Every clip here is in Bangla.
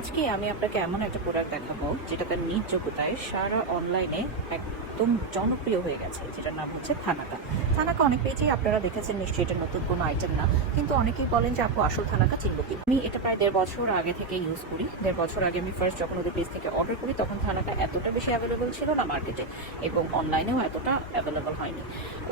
আজকে আমি আপনাকে এমন একটা প্রোডাক্ট দেখাবো যেটা তার নিজ যোগ্যতায় সারা অনলাইনে একদম জনপ্রিয় হয়ে গেছে, যেটার নাম হচ্ছে থানাকা। থানাকা অনেক পেজেই আপনারা দেখেছেন, নিশ্চয়ই এটা নতুন কোনো আইটেম না, কিন্তু অনেকেই বলেন যে আপু আসল থানাকা চিনব কি। আমি এটা প্রায় 1.5 বছর আগে থেকে ইউজ করি। 1.5 বছর আগে আমি ফার্স্ট যখন ওদের পেজ থেকে অর্ডার করি তখন থানাকা এতটা বেশি অ্যাভেলেবল ছিল না মার্কেটে, এবং অনলাইনেও এতটা অ্যাভেলেবল হয়নি।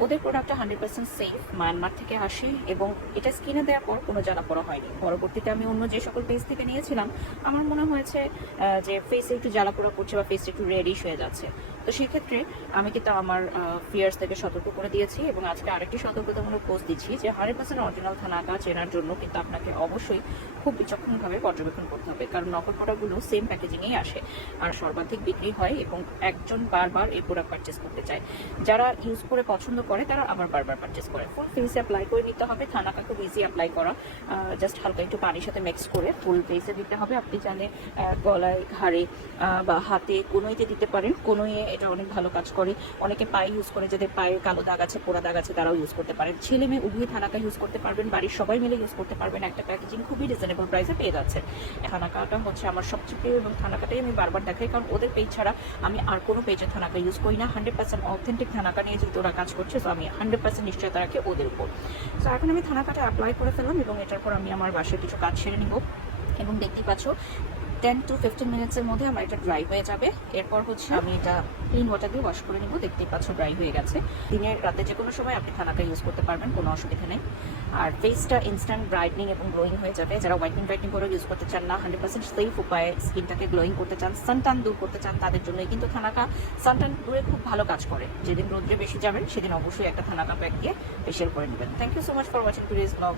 ওদের প্রোডাক্টটা 100% সেফ, মায়ানমার থেকে আসে, এবং এটা স্কিনে দেওয়ার পর কোনো জ্বালা পোড়া হয়নি। পরবর্তীতে আমি অন্য যে সকল পেজ থেকে নিয়েছিলাম আমার মনে হয়েছে যে ফেসে একটু জ্বালাপোড়া করছে বা ফেসে একটু রেডিশ হয়ে যাচ্ছে। তো সেক্ষেত্রে আমি কিন্তু আমার ফিয়ার্স থেকে সতর্ক করে দিয়েছি, এবং আজকে আরেকটি সতর্কতামূলক পোস্ট দিচ্ছি যে 100% অরিজিনাল থানাকা চেনার জন্য কিন্তু আপনাকে অবশ্যই খুব বিচক্ষণভাবে পর্যবেক্ষণ করতে হবে, কারণ নকল প্রোডাক্টগুলো সেম প্যাকেজিংয়েই আসে আর সর্বাধিক বিক্রি হয়, এবং একজন বারবার এই প্রোডাক্ট পারচেস করতে চায়। যারা ইউজ করে পছন্দ করে তারা আবার বারবার পারচেস করে। ফুল ফেসে অ্যাপ্লাই করে নিতে হবে। থানাকা খুব ইজি অ্যাপ্লাই করা, জাস্ট হালকা একটু পানির সাথে মিক্স করে ফুল ফেসে দিতে হবে। আপনি জানে গলায়, ঘাড়ে বা হাতে, কোনোইতে দিতে পারেন। কোনোয়ে এটা অনেক ভালো কাজ করে। অনেকে পায়ে ইউজ করে, যাদের পায়ে কালো দাগ আছে, পোড়া দাগ আছে, তারাও ইউজ করতে পারেন। ছেলে মেয়ে উভয় থানাকা ইউজ করতে পারবেন, বাড়ির সবাই মিলে ইউজ করতে পারবেন। একটা প্যাকেজিং খুবই রিজনেবল প্রাইসে পেয়ে যাচ্ছে। থানাকাটা হচ্ছে আমার সবচেয়ে প্রিয়, এবং থানাকাটাই আমি বারবার দেখাই, কারণ ওদের পেজ ছাড়া আমি আর কোনো পেজে থানাকা ইউজ করি না। 100% অথেন্টিক থানাকা নিয়ে যেহেতু ওরা কাজ করছে, তো আমি 100% নিশ্চয়তা রাখি ওদের উপর। তো এখন আমি থানাকাটা অ্যাপ্লাই করে ফেললাম, এবং এটার পর আমি আমার বাসায় কিছু কাজ সেরে নিব, এবং দেখতেই পাচ্ছ 10 to 15 মিনিটসের মধ্যে আমার এটা ড্রাই হয়ে যাবে। এরপর হচ্ছে আমি এটা ক্লিন ওয়াটার দিয়ে ওয়াশ করে নিব। দেখতেই পাচ্ছ ড্রাই হয়ে গেছে। দিনের রাতে যে কোনো সময় আপনি থানাকা ইউজ করতে পারবেন, কোনো অসুবিধা নেই। আর ফেসটা ইনস্ট্যান্ট ব্রাইটনিং এবং গ্লোয়িং হয়ে যাবে। যারা হোয়াইটনিং করে ইউজ করতে চান না, 100% সেফ উপায়ে স্কিনটাকে গ্লোয়িং করতে চান, সানটান দূর করতে চান, তাদের জন্যই কিন্তু থানাকা সানটান দূরে খুব ভালো কাজ করে। যেদিন রোদ্রে বেশি যাবেন সেদিন অবশ্যই একটা থানাকা প্যাক দিয়ে ফেশিয়াল করে নেবেন। Thank you so much for watching today's blog.